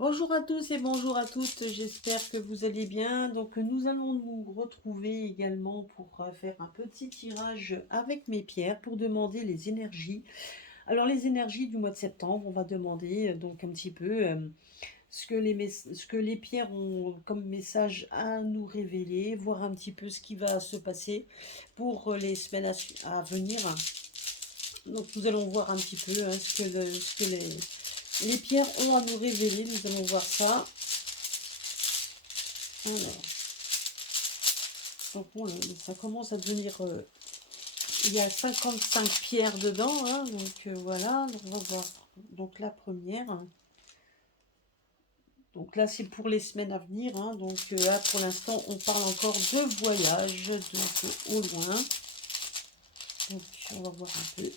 Bonjour à tous et bonjour à toutes, j'espère que vous allez bien. Donc nous allons nous retrouver également pour faire un petit tirage avec mes pierres pour demander les énergies. Alors les énergies du mois de septembre, on va demander donc un petit peu ce que les pierres ont comme message à nous révéler, voir un petit peu ce qui va se passer pour les semaines à venir. Donc nous allons voir un petit peu ce que les pierres ont à nous révéler. Nous allons voir ça. Alors, donc bon, ça commence à devenir... il y a 55 pierres dedans, hein, donc voilà, donc on va voir. Donc la première, donc là c'est pour les semaines à venir, hein, donc là pour l'instant on parle encore de voyage, donc au loin. Donc on va voir un peu.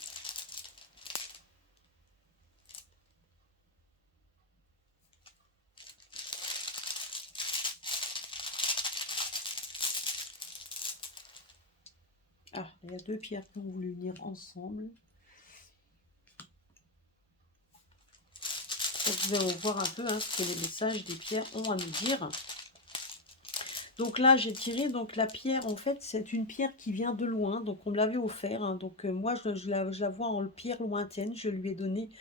Ah, il y a deux pierres qui ont voulu venir ensemble. Donc nous allons voir un peu ce que les messages des pierres ont à nous dire. Donc là, j'ai tiré, donc la pierre, en fait, c'est une pierre qui vient de loin, donc on me l'avait offert, hein. Donc moi, je la vois en pierre lointaine, je lui ai donné,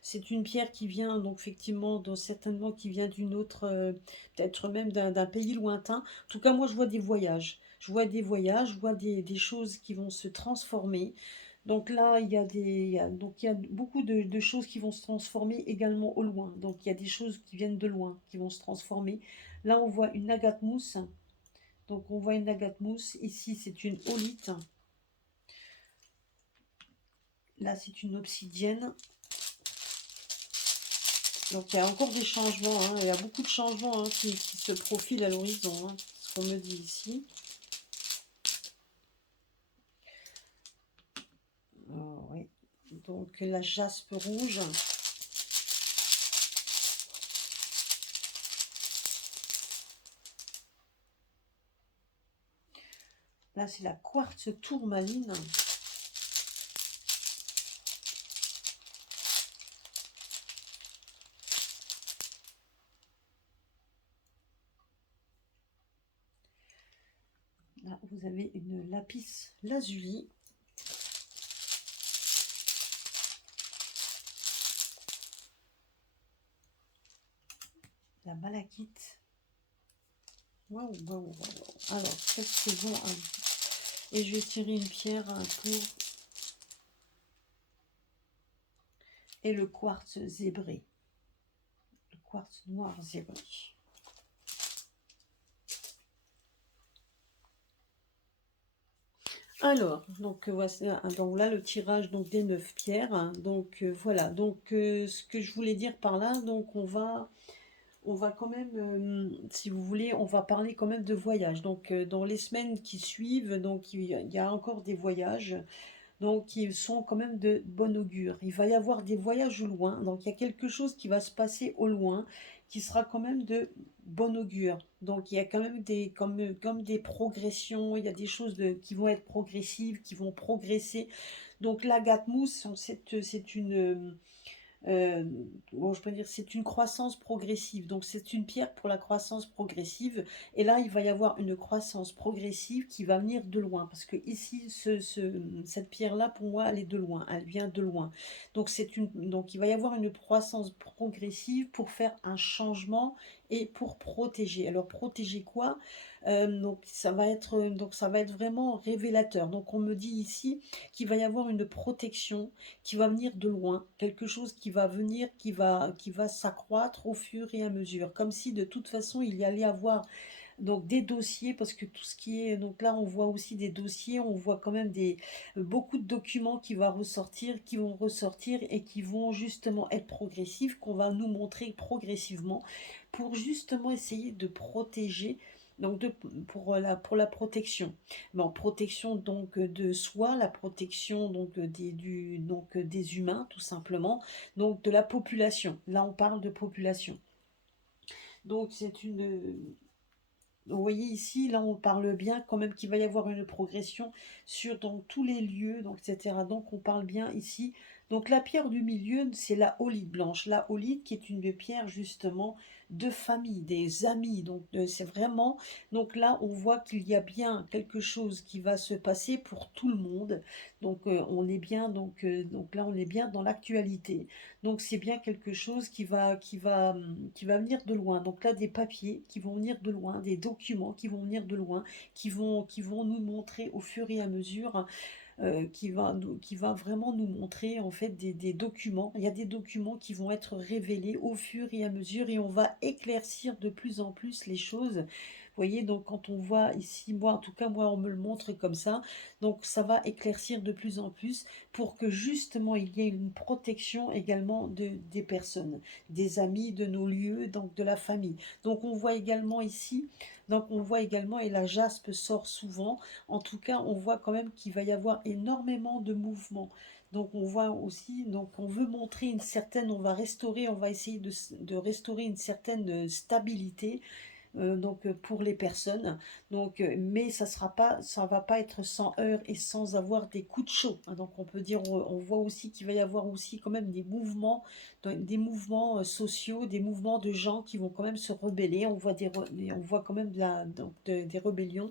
c'est une pierre qui vient, donc effectivement, certainement qui vient d'une autre, peut-être même d'un pays lointain. En tout cas, moi, je vois des voyages, je vois des choses qui vont se transformer. Donc là, donc il y a beaucoup de choses qui vont se transformer également au loin. Donc il y a des choses qui viennent de loin, qui vont se transformer. Là, on voit une agate mousse. Donc on voit une agate mousse. Ici, c'est une olite. Là, c'est une obsidienne. Donc il y a encore des changements, hein. Il y a beaucoup de changements qui se profilent à l'horizon, hein, ce qu'on me dit ici. Oui. Donc la jaspe rouge. Là, c'est la quartz tourmaline. Là, vous avez une lapis lazuli. La malachite. Waouh, waouh, waouh. Alors, qu'est-ce qu'ils ont Et je vais tirer une pierre pour... Et le quartz zébré. Le quartz noir zébré. Alors, donc voici donc là le tirage donc des 9 pierres, hein. Donc voilà, donc ce que je voulais dire par là, donc on va quand même, si vous voulez, on va parler quand même de voyage. Donc dans les semaines qui suivent, donc il y a encore des voyages. Donc, ils sont quand même de bon augure. Il va y avoir des voyages au loin. Donc, il y a quelque chose qui va se passer au loin qui sera quand même de bon augure. Donc, il y a quand même comme des progressions. Il y a des choses qui vont être progressives, qui vont progresser. Donc, la mousse, c'est une... euh, bon, je peux dire, c'est une croissance progressive. Donc, c'est une pierre pour la croissance progressive. Et là, il va y avoir une croissance progressive qui va venir de loin. Parce que ici, cette pierre-là, pour moi, elle est de loin. Elle vient de loin. Donc, il va y avoir une croissance progressive pour faire un changement et pour protéger. Alors, protéger quoi? Donc, ça va être vraiment révélateur. Donc, on me dit ici qu'il va y avoir une protection qui va venir de loin, quelque chose qui va venir, qui va s'accroître au fur et à mesure, comme si de toute façon il y allait avoir donc des dossiers, parce que tout ce qui est, donc là on voit aussi des dossiers, on voit quand même beaucoup de documents qui vont ressortir et qui vont justement être progressifs, qu'on va nous montrer progressivement pour justement essayer de protéger donc pour la protection. Bon, protection donc de soi, la protection donc des humains tout simplement, donc de la population. Là on parle de population. Donc c'est une... Vous voyez ici, là on parle bien quand même qu'il va y avoir une progression dans tous les lieux, donc, etc. Donc on parle bien ici Donc la pierre du milieu, c'est la holite blanche. La holite qui est une pierre justement de famille, des amis. Donc c'est vraiment, donc là on voit qu'il y a bien quelque chose qui va se passer pour tout le monde. Donc on est bien, donc là on est bien dans l'actualité. Donc c'est bien quelque chose qui va venir de loin. Donc là des papiers qui vont venir de loin, des documents qui vont venir de loin, qui vont nous montrer au fur et à mesure, qui va vraiment nous montrer en fait des documents. Il y a des documents qui vont être révélés au fur et à mesure et on va éclaircir de plus en plus les choses. Vous voyez, donc quand on voit ici, moi en tout cas, moi on me le montre comme ça, donc ça va éclaircir de plus en plus pour que justement il y ait une protection également des personnes, des amis, de nos lieux, donc de la famille. Donc on voit également ici, donc on voit également, et la jaspe sort souvent, en tout cas, on voit quand même qu'il va y avoir énormément de mouvements. Donc on voit aussi, donc on veut montrer une certaine, on va restaurer, on va essayer de restaurer une certaine stabilité, pour les personnes. Donc, mais ça va pas être sans heurts et sans avoir des coups de chaud, hein. Donc on peut dire, on voit aussi qu'il va y avoir aussi quand même des mouvements sociaux, des mouvements de gens qui vont quand même se rebeller. On voit quand même des rébellions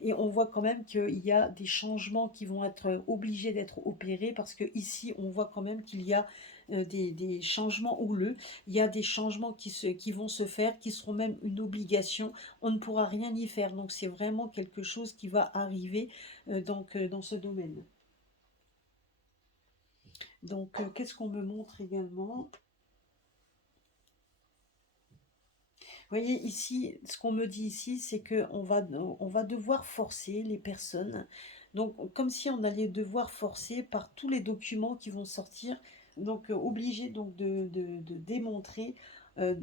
et on voit quand même qu'il y a des changements qui vont être obligés d'être opérés parce que ici on voit quand même qu'il y a des changements houleux, il y a des changements qui vont se faire, qui seront même une obligation, on ne pourra rien y faire, donc c'est vraiment quelque chose qui va arriver dans ce domaine. Donc qu'est-ce qu'on me montre également? Vous voyez ici, ce qu'on me dit ici, c'est qu'on va devoir forcer les personnes. Donc, comme si on allait devoir forcer par tous les documents qui vont sortir, donc obligé donc de démontrer, euh,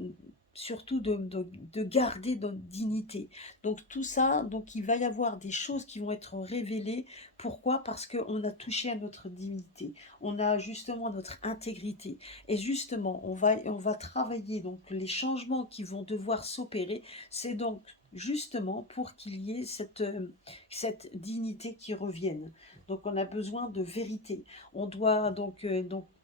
surtout de garder notre dignité. Donc tout ça, donc il va y avoir des choses qui vont être révélées. Pourquoi? Parce qu'on a touché à notre dignité, on a justement notre intégrité. Et justement, on va travailler donc les changements qui vont devoir s'opérer. C'est donc justement pour qu'il y ait cette dignité qui revienne. Donc on a besoin de vérité. On doit donc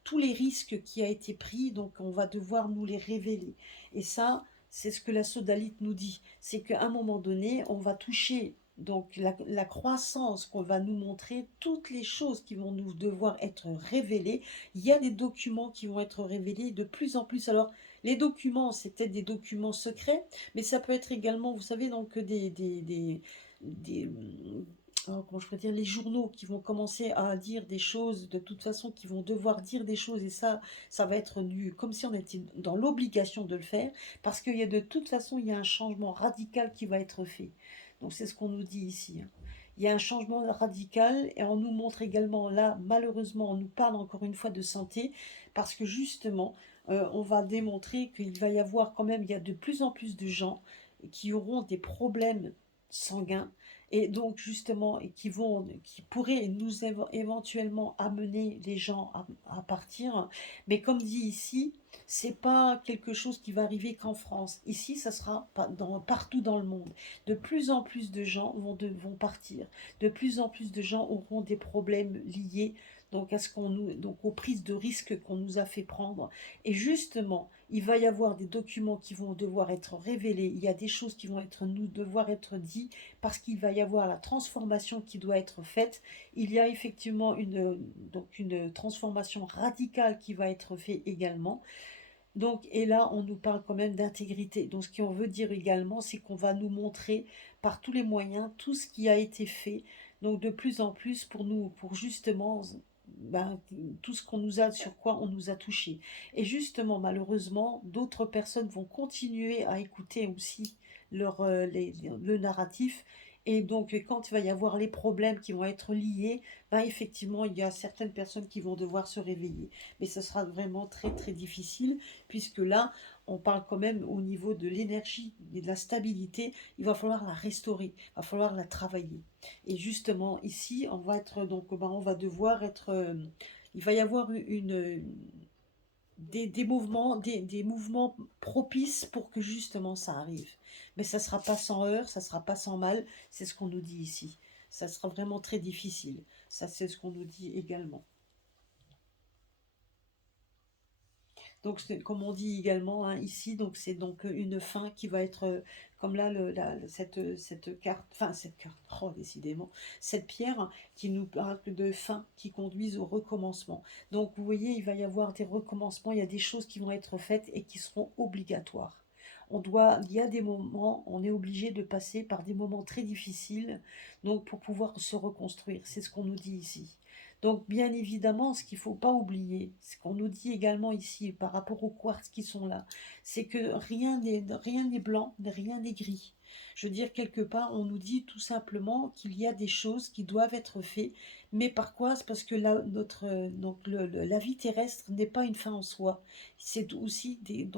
tous les risques qui a été pris, donc on va devoir nous les révéler. Et ça, c'est ce que la sodalite nous dit. C'est qu'à un moment donné, on va toucher donc la croissance qu'on va nous montrer, toutes les choses qui vont nous devoir être révélées. Il y a des documents qui vont être révélés de plus en plus. Alors, les documents, c'est peut-être des documents secrets, mais ça peut être également, vous savez, donc des comment je pourrais dire, les journaux qui vont commencer à dire des choses, de toute façon, qui vont devoir dire des choses, et ça va être comme si on était dans l'obligation de le faire, parce qu'il y a de toute façon, il y a un changement radical qui va être fait. Donc c'est ce qu'on nous dit ici, hein. Il y a un changement radical et on nous montre également là, malheureusement, on nous parle encore une fois de santé parce que justement, on va démontrer qu'il va y avoir quand même, il y a de plus en plus de gens qui auront des problèmes sanguins et donc justement, et qui pourraient nous éventuellement amener les gens à partir. Mais comme dit ici, c'est pas quelque chose qui va arriver qu'en France. Ici, ça sera partout dans le monde. De plus en plus de gens vont partir. De plus en plus de gens auront des problèmes liés donc aux prises de risques qu'on nous a fait prendre. Et justement, il va y avoir des documents qui vont devoir être révélés. Il y a des choses qui vont devoir être dites parce qu'il va y avoir la transformation qui doit être faite. Il y a effectivement une transformation radicale qui va être faite également. Donc, et là, on nous parle quand même d'intégrité. Donc, ce qu'on veut dire également, c'est qu'on va nous montrer par tous les moyens tout ce qui a été fait. Donc, de plus en plus pour justement, ben, tout ce qu'on nous a, sur quoi on nous a touché. Et justement, malheureusement, d'autres personnes vont continuer à écouter aussi le narratif. Et donc, quand il va y avoir les problèmes qui vont être liés, ben, effectivement, il y a certaines personnes qui vont devoir se réveiller. Mais ce sera vraiment très, très difficile puisque là, on parle quand même au niveau de l'énergie et de la stabilité, il va falloir la restaurer, il va falloir la travailler. Et justement, ici, on va devoir être, il va y avoir des mouvements propices pour que justement ça arrive. Mais ça ne sera pas sans heurts, ça ne sera pas sans mal, c'est ce qu'on nous dit ici. Ça sera vraiment très difficile. Ça, c'est ce qu'on nous dit également. Donc, comme on dit également hein, ici, donc c'est donc une fin qui va être, comme là, cette carte, enfin cette carte, oh décidément, cette pierre qui nous parle de fin, qui conduisent au recommencement. Donc, vous voyez, il va y avoir des recommencements, il y a des choses qui vont être faites et qui seront obligatoires. Il y a des moments, on est obligé de passer par des moments très difficiles, donc pour pouvoir se reconstruire. C'est ce qu'on nous dit ici. Donc, bien évidemment, ce qu'il ne faut pas oublier, ce qu'on nous dit également ici par rapport aux quartz qui sont là, c'est que rien n'est blanc, rien n'est gris. Je veux dire, quelque part, on nous dit tout simplement qu'il y a des choses qui doivent être faites, mais par quoi? C'est parce que la vie terrestre n'est pas une fin en soi. C'est aussi il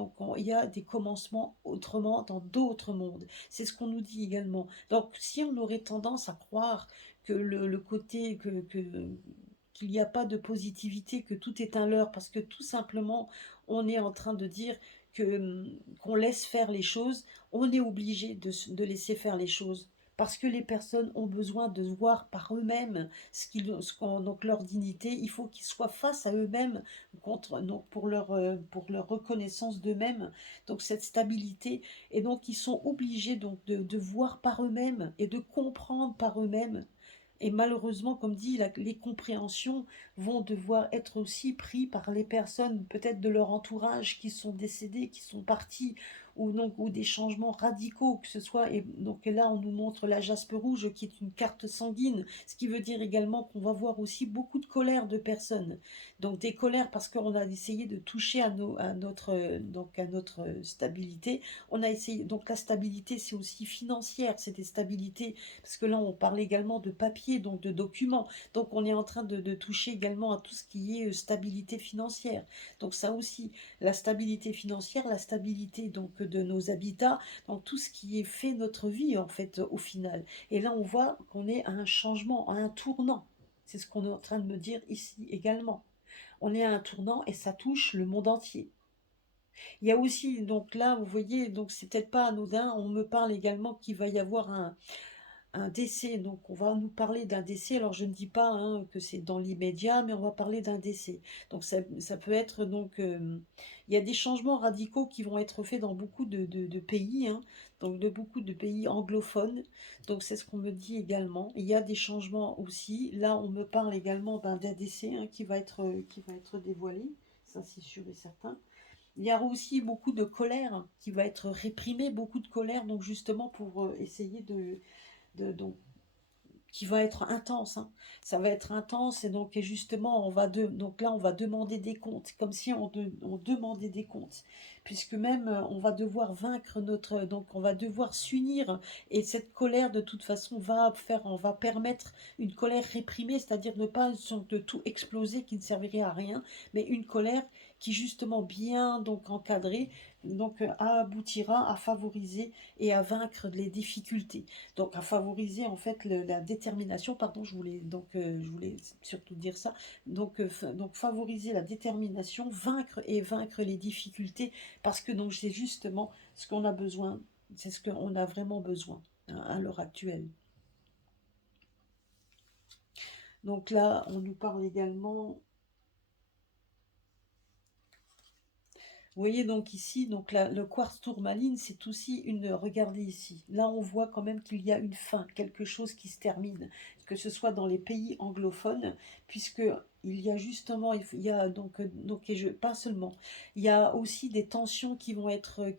y a des commencements autrement dans d'autres mondes. C'est ce qu'on nous dit également. Donc, si on aurait tendance à croire que le côté qu'il n'y a pas de positivité, que tout est un leurre, parce que tout simplement, on est en train de dire qu'on laisse faire les choses, on est obligé de laisser faire les choses. Parce que les personnes ont besoin de voir par eux-mêmes donc leur dignité, il faut qu'ils soient face à eux-mêmes donc pour leur reconnaissance d'eux-mêmes, donc cette stabilité, et donc ils sont obligés donc de voir par eux-mêmes et de comprendre par eux-mêmes et malheureusement, comme dit, les compréhensions vont devoir être aussi prises par les personnes, peut-être de leur entourage, qui sont décédées, qui sont parties, ou des changements radicaux, que ce soit. Et donc là, on nous montre la jaspe rouge, qui est une carte sanguine, ce qui veut dire également qu'on va voir aussi beaucoup de colère de personnes. Donc des colères parce qu'on a essayé de toucher à notre stabilité. On a essayé, donc la stabilité, c'est aussi financière, c'est des stabilités parce que là on parle également de papier, donc de documents, donc on est en train de toucher également à tout ce qui est stabilité financière, donc ça aussi, la stabilité financière, la stabilité donc de nos habitats, donc tout ce qui est fait notre vie en fait au final, et là on voit qu'on est à un changement, à un tournant, c'est ce qu'on est en train de me dire ici également, on est à un tournant et ça touche le monde entier. Il y a aussi, donc là, vous voyez, donc c'est peut-être pas anodin, on me parle également qu'il va y avoir un décès, donc on va nous parler d'un décès, alors je ne dis pas hein, que c'est dans l'immédiat, mais on va parler d'un décès. Donc ça peut être, il y a des changements radicaux qui vont être faits dans beaucoup de pays, hein, donc de beaucoup de pays anglophones, donc c'est ce qu'on me dit également. Il y a des changements aussi, là on me parle également d'un décès hein, qui va être dévoilé, ça c'est sûr et certain. Il y a aussi beaucoup de colère qui va être réprimée, beaucoup de colère, donc justement pour essayer donc qui va être intense, hein. Ça va être intense et donc et justement donc là on va demander des comptes, comme si on demandait des comptes, puisque même on va devoir vaincre donc on va devoir s'unir et cette colère de toute façon on va permettre une colère réprimée, c'est-à-dire ne pas de tout exploser qui ne servirait à rien, mais une colère qui justement bien donc encadrée donc aboutira à favoriser et à vaincre les difficultés, donc à favoriser en fait la détermination, pardon, je voulais surtout dire ça, donc favoriser la détermination, vaincre les difficultés, parce que donc c'est justement ce qu'on a besoin, c'est ce qu'on a vraiment besoin hein, à l'heure actuelle. Donc là, on nous parle également. Vous voyez donc ici, donc le quartz tourmaline, c'est aussi regardez ici, là on voit quand même qu'il y a une fin, quelque chose qui se termine, que ce soit dans les pays anglophones, puisque il y a justement, il y a pas seulement, il y a aussi des tensions qui vont être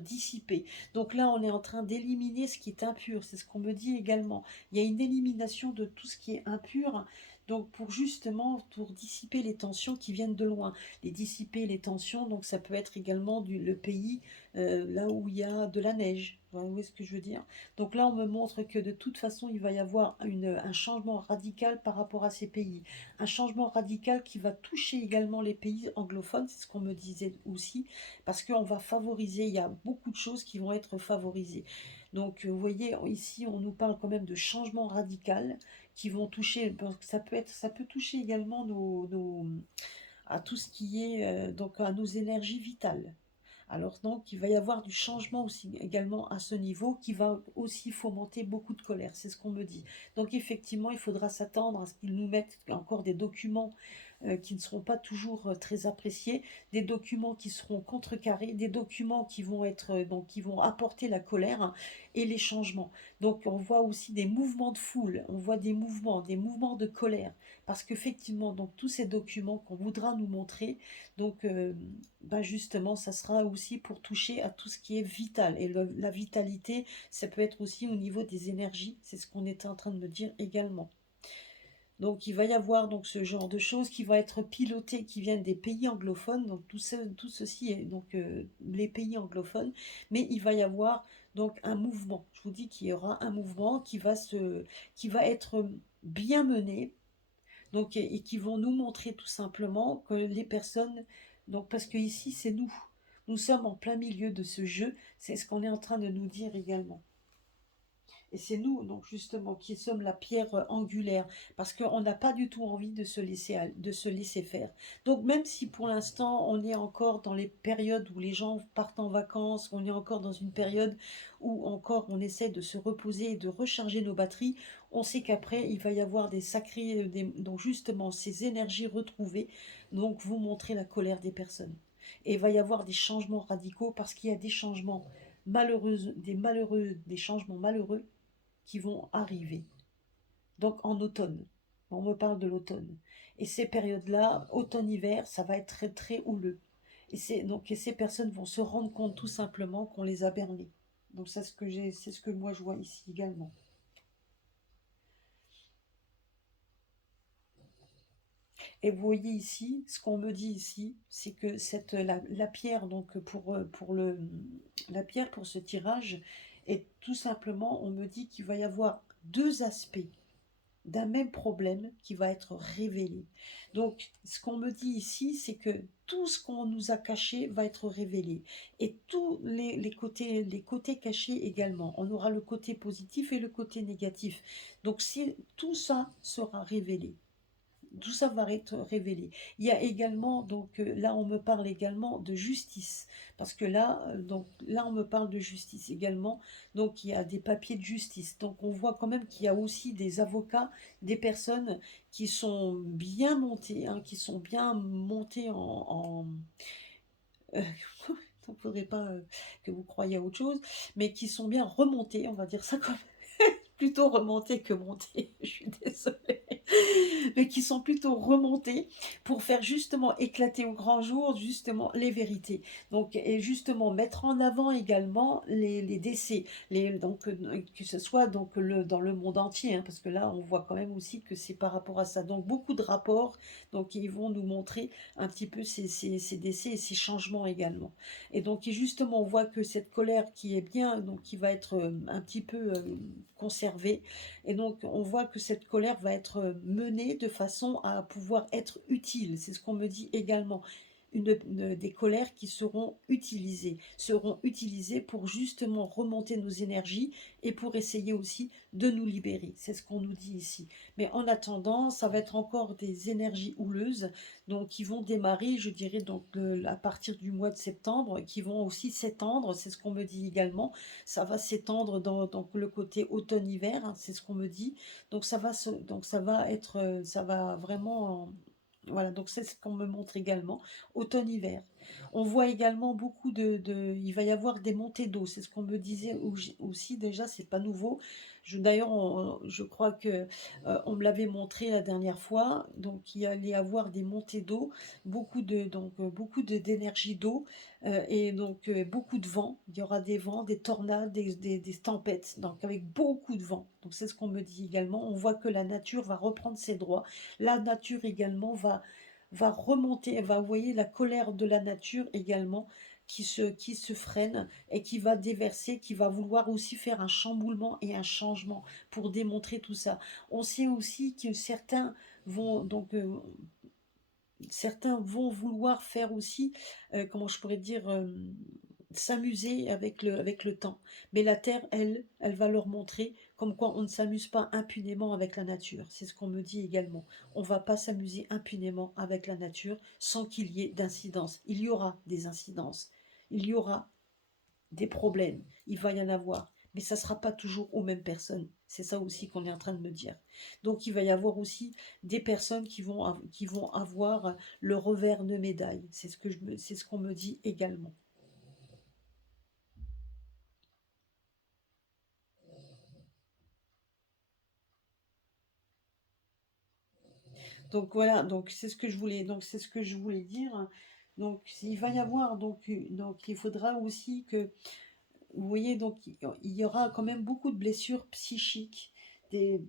dissipées. Donc là on est en train d'éliminer ce qui est impur, c'est ce qu'on me dit également. Il y a une élimination de tout ce qui est impur, donc pour justement pour dissiper les tensions qui viennent de loin, les dissiper les tensions, donc ça peut être également le pays là où il y a de la neige, vous voyez ce que je veux dire. Donc là on me montre que de toute façon il va y avoir un changement radical par rapport à ces pays, un changement radical qui va toucher également les pays anglophones, c'est ce qu'on me disait aussi, parce qu'on va favoriser, il y a beaucoup de choses qui vont être favorisées. Donc vous voyez ici on nous parle quand même de changement radical qui vont toucher, ça peut toucher également à tout ce qui est donc à nos énergies vitales. Alors donc il va y avoir du changement aussi également à ce niveau qui va aussi fomenter beaucoup de colère, c'est ce qu'on me dit. Donc effectivement il faudra s'attendre à ce qu'ils nous mettent encore des documents qui ne seront pas toujours très appréciés, des documents qui seront contrecarrés, des documents qui vont être donc qui vont apporter la colère, hein, et les changements. Donc on voit aussi des mouvements de foule, on voit des mouvements de colère, parce qu'effectivement, donc tous ces documents qu'on voudra nous montrer, donc ben justement, ça sera aussi pour toucher à tout ce qui est vital. Et la vitalité, ça peut être aussi au niveau des énergies, c'est ce qu'on était en train de me dire également. Donc il va y avoir donc ce genre de choses qui vont être pilotées, qui viennent des pays anglophones, donc tout ceci est donc les pays anglophones, mais il va y avoir donc un mouvement. Je vous dis qu'il y aura un mouvement qui va être bien mené, donc et qui vont nous montrer tout simplement que les personnes, donc parce que ici c'est nous, nous sommes en plein milieu de ce jeu, c'est ce qu'on est en train de nous dire également. Et c'est nous, donc justement, qui sommes la pierre angulaire, parce qu'on n'a pas du tout envie de se laisser faire. Donc même si pour l'instant, on est encore dans les périodes où les gens partent en vacances, on est encore dans une période où encore on essaie de se reposer et de recharger nos batteries, on sait qu'après, il va y avoir des sacrés, donc justement, ces énergies retrouvées, donc vous montrer la colère des personnes. Et il va y avoir des changements radicaux, parce qu'il y a des changements des changements malheureux qui vont arriver. Donc en automne, on me parle de l'automne. Et ces périodes-là, automne-hiver, ça va être très très houleux. Et ces personnes vont se rendre compte tout simplement qu'on les a bernés. Donc c'est ce que moi je vois ici également. Et vous voyez ici, ce qu'on me dit ici, c'est que la pierre donc la pierre pour ce tirage est tout simplement, on me dit qu'il va y avoir deux aspects d'un même problème qui va être révélé. Donc, ce qu'on me dit ici, c'est que tout ce qu'on nous a caché va être révélé. Et tous les côtés cachés également. On aura le côté positif et le côté négatif. Donc, tout ça sera révélé. Tout ça va être révélé. Il y a également, donc là on me parle également de justice, parce que là on me parle de justice également, donc il y a des papiers de justice, donc on voit quand même qu'il y a aussi des avocats, des personnes qui sont bien montées, hein, qui sont bien montées euh, il ne faudrait pas que vous croyiez à autre chose, mais qui sont bien remontées, on va dire ça comme plutôt remontées que montées, je suis désolée, mais qui sont plutôt remontées pour faire justement éclater au grand jour justement les vérités. Donc, et justement mettre en avant également les décès, donc que ce soit donc dans le monde entier, hein, parce que là on voit quand même aussi que c'est par rapport à ça. Donc beaucoup de rapports, donc ils vont nous montrer un petit peu ces décès et ces changements également. Et donc et justement on voit que cette colère qui est bien, donc qui va être un petit peu conservée, et donc, on voit que cette colère va être menée de façon à pouvoir être utile. C'est ce qu'on me dit également. Des colères qui seront utilisées pour justement remonter nos énergies et pour essayer aussi de nous libérer. C'est ce qu'on nous dit ici. Mais en attendant, ça va être encore des énergies houleuses, donc qui vont démarrer, je dirais, donc à partir du mois de septembre, qui vont aussi s'étendre. C'est ce qu'on me dit également. Ça va s'étendre dans le côté automne-hiver, hein, c'est ce qu'on me dit. Donc ça va être, ça va vraiment, voilà, donc c'est ce qu'on me montre également, automne-hiver. On voit également beaucoup il va y avoir des montées d'eau, c'est ce qu'on me disait aussi déjà, c'est pas nouveau. D'ailleurs, je crois que on me l'avait montré la dernière fois, donc il y allait avoir des montées d'eau, beaucoup d'énergie d'eau, et donc beaucoup de vent. Il y aura des vents, des tornades, des tempêtes, donc avec beaucoup de vent. Donc c'est ce qu'on me dit également. On voit que la nature va reprendre ses droits. La nature également va remonter, vous voyez la colère de la nature également qui se freine et qui va déverser, qui va vouloir aussi faire un chamboulement et un changement pour démontrer tout ça. On sait aussi que vont donc certains vont vouloir faire aussi, comment je pourrais dire, s'amuser avec le temps. Mais la Terre, elle va leur montrer comme quoi on ne s'amuse pas impunément avec la nature. C'est ce qu'on me dit également. On ne va pas s'amuser impunément avec la nature sans qu'il y ait d'incidence. Il y aura des incidences. Il y aura des problèmes. Il va y en avoir. mais ça ne sera pas toujours aux mêmes personnes. C'est ça aussi qu'on est en train de me dire. Donc il va y avoir aussi des personnes qui vont avoir le revers de médaille. C'est ce qu'on me dit également. Donc voilà, donc c'est ce que je voulais, donc c'est ce que je voulais dire. Donc il va y avoir donc il faudra aussi que vous voyez, donc il y aura quand même beaucoup de blessures psychiques, des,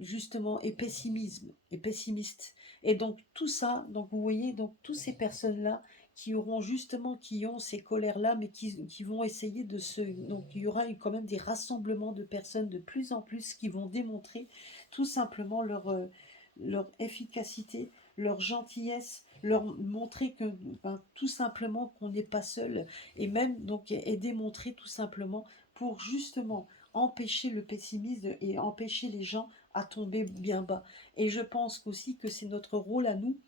justement, et pessimistes. Et donc tout ça, donc vous voyez, donc toutes ces personnes-là qui auront justement, qui ont ces colères-là, mais qui vont essayer de se... Donc il y aura quand même des rassemblements de personnes de plus en plus qui vont démontrer tout simplement leur efficacité, leur gentillesse, leur montrer que ben, tout simplement qu'on n'est pas seul et même donc et démontrer tout simplement pour justement empêcher le pessimisme et empêcher les gens à tomber bien bas. Et je pense aussi que c'est notre rôle à nous,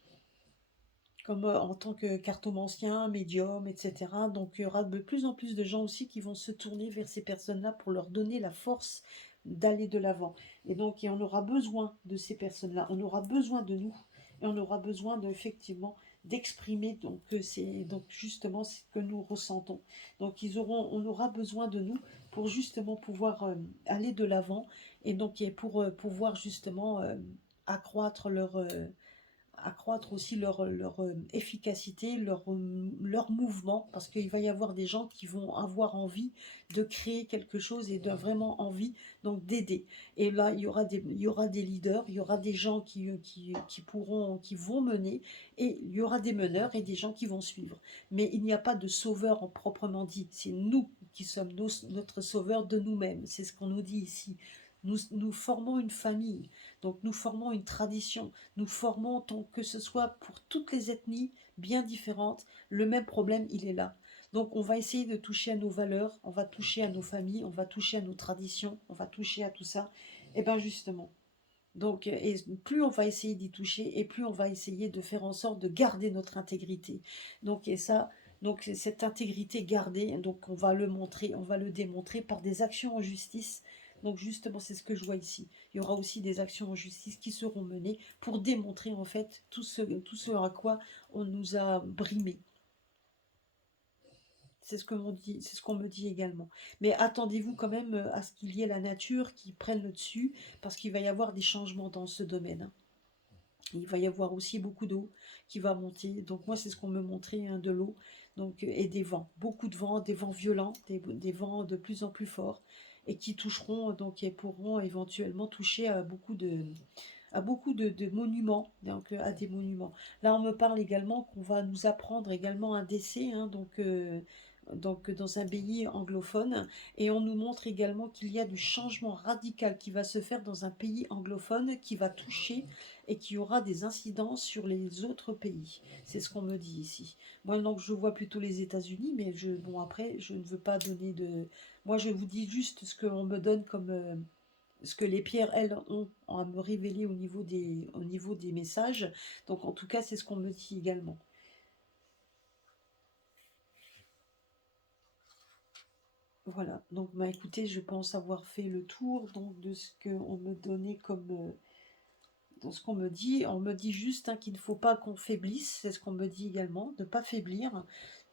comme en tant que cartomancien, médium, etc. Donc il y aura de plus en plus de gens aussi qui vont se tourner vers ces personnes-là pour leur donner la force d'aller de l'avant. Et donc on aura besoin de ces personnes-là, on aura besoin de nous, et on aura besoin effectivement d'exprimer donc c'est donc justement ce que nous ressentons. Donc on aura besoin de nous pour justement pouvoir aller de l'avant et donc et pour pouvoir justement accroître accroître aussi leur efficacité, leur mouvement, parce qu'il va y avoir des gens qui vont avoir envie de créer quelque chose et de vraiment envie donc d'aider. Et là, il y aura des leaders, il y aura des gens qui vont mener, et il y aura des meneurs et des gens qui vont suivre. Mais il n'y a pas de sauveur en proprement dit, c'est nous qui sommes notre sauveur de nous-mêmes, c'est ce qu'on nous dit ici. Nous formons une famille, donc nous formons une tradition, nous formons, que ce soit pour toutes les ethnies bien différentes, le même problème, il est là. Donc on va essayer de toucher à nos valeurs, on va toucher à nos familles, on va toucher à nos traditions, on va toucher à tout ça. Et bien justement, donc et plus on va essayer d'y toucher, et plus on va essayer de faire en sorte de garder notre intégrité. Donc et ça, donc cette intégrité gardée, donc on va le montrer, on va le démontrer par des actions en justice. Donc justement, c'est ce que je vois ici. Il y aura aussi des actions en justice qui seront menées pour démontrer en fait tout ce à quoi on nous a brimé. C'est ce que m'on dit, c'est ce qu'on me dit également. Mais attendez-vous quand même à ce qu'il y ait la nature qui prenne le dessus, parce qu'il va y avoir des changements dans ce domaine, hein. Il va y avoir aussi beaucoup d'eau qui va monter. Donc moi, c'est ce qu'on me montrait, hein, de l'eau, donc et des vents, beaucoup de vents, des vents violents, des vents de plus en plus forts, et qui toucheront donc et pourront éventuellement toucher à beaucoup de monuments, donc à des monuments. Là, on me parle également qu'on va nous apprendre également un décès, hein, donc dans un pays anglophone, et on nous montre également qu'il y a du changement radical qui va se faire dans un pays anglophone qui va toucher et qui aura des incidences sur les autres pays. C'est ce qu'on me dit ici. Moi, donc, je vois plutôt les États-Unis, mais bon, après, je ne veux pas donner de... Moi, je vous dis juste ce qu'on me donne comme... ce que les pierres, elles, ont à me révéler au niveau des messages. Donc, en tout cas, c'est ce qu'on me dit également. Voilà, donc bah écoutez, je pense avoir fait le tour donc de ce qu'on me donnait comme dans ce qu'on me dit. On me dit juste, hein, qu'il ne faut pas qu'on faiblisse, c'est ce qu'on me dit également, de ne pas faiblir.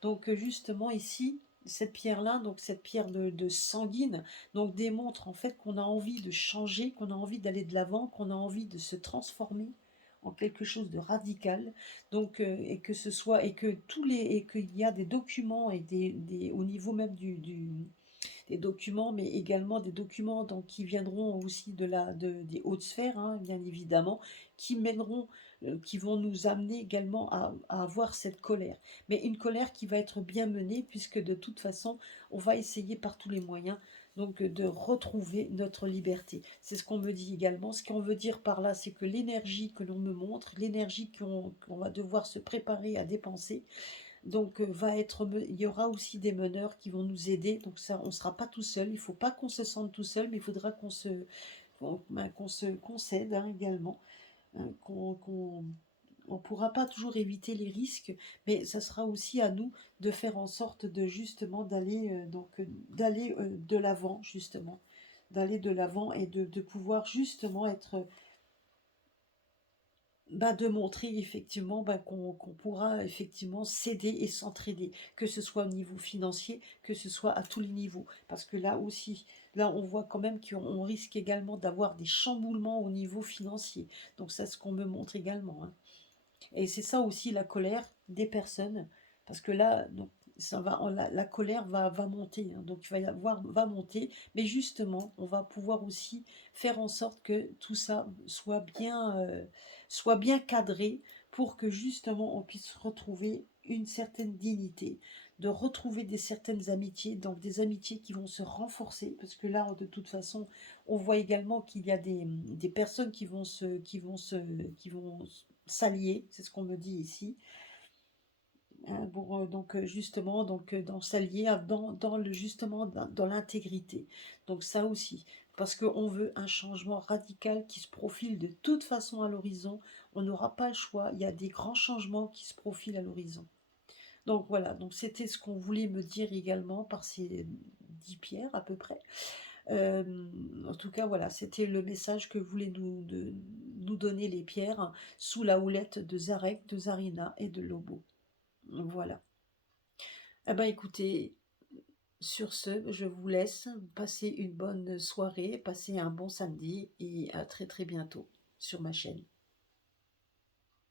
Donc justement ici, cette pierre-là, donc cette pierre de sanguine, donc démontre en fait qu'on a envie de changer, qu'on a envie d'aller de l'avant, qu'on a envie de se transformer en quelque chose de radical. Donc et que ce soit et que et qu'il y a des documents et au niveau même des documents, mais également des documents donc, qui viendront aussi des hautes sphères, hein, bien évidemment, qui mèneront, qui vont nous amener également à avoir cette colère. Mais une colère qui va être bien menée, puisque de toute façon, on va essayer par tous les moyens donc de retrouver notre liberté. C'est ce qu'on me dit également. Ce qu'on veut dire par là, c'est que l'énergie que l'on me montre, l'énergie qu'on va devoir se préparer à dépenser, donc il y aura aussi des meneurs qui vont nous aider. Donc ça, on ne sera pas tout seul. Il ne faut pas qu'on se sente tout seul, mais il faudra qu'on se concède, hein, également, hein, on pourra pas toujours éviter les risques, mais ça sera aussi à nous de faire en sorte de justement d'aller d'aller de l'avant justement, d'aller de l'avant et de pouvoir justement être bah, de montrer effectivement bah, qu'on pourra effectivement s'aider et s'entraider, que ce soit au niveau financier, que ce soit à tous les niveaux. Parce que là aussi, là on voit quand même qu'on risque également d'avoir des chamboulements au niveau financier. Donc ça, c'est ce qu'on me montre également, hein. Et c'est ça aussi la colère des personnes, parce que là, donc, ça va, la colère va monter, hein. Donc il va y avoir, va monter, mais justement, on va pouvoir aussi faire en sorte que tout ça soit bien cadré pour que justement on puisse retrouver une certaine dignité, de retrouver des certaines amitiés, donc des amitiés qui vont se renforcer, parce que là, de toute façon, on voit également qu'il y a des personnes qui vont s'allier, c'est ce qu'on me dit ici, hein, pour donc justement dans s'allier dans le justement dans l'intégrité. Donc ça aussi, parce qu'on veut un changement radical qui se profile de toute façon à l'horizon, on n'aura pas le choix, il y a des grands changements qui se profilent à l'horizon. Donc voilà, donc c'était ce qu'on voulait me dire également par ces 10 pierres à peu près. En tout cas, voilà, c'était le message que voulaient nous donner les pierres sous la houlette de Zarek, de Zarina et de Lobo. Voilà. Eh ben écoutez, sur ce, je vous laisse passer une bonne soirée, passer un bon samedi et à très très bientôt sur ma chaîne.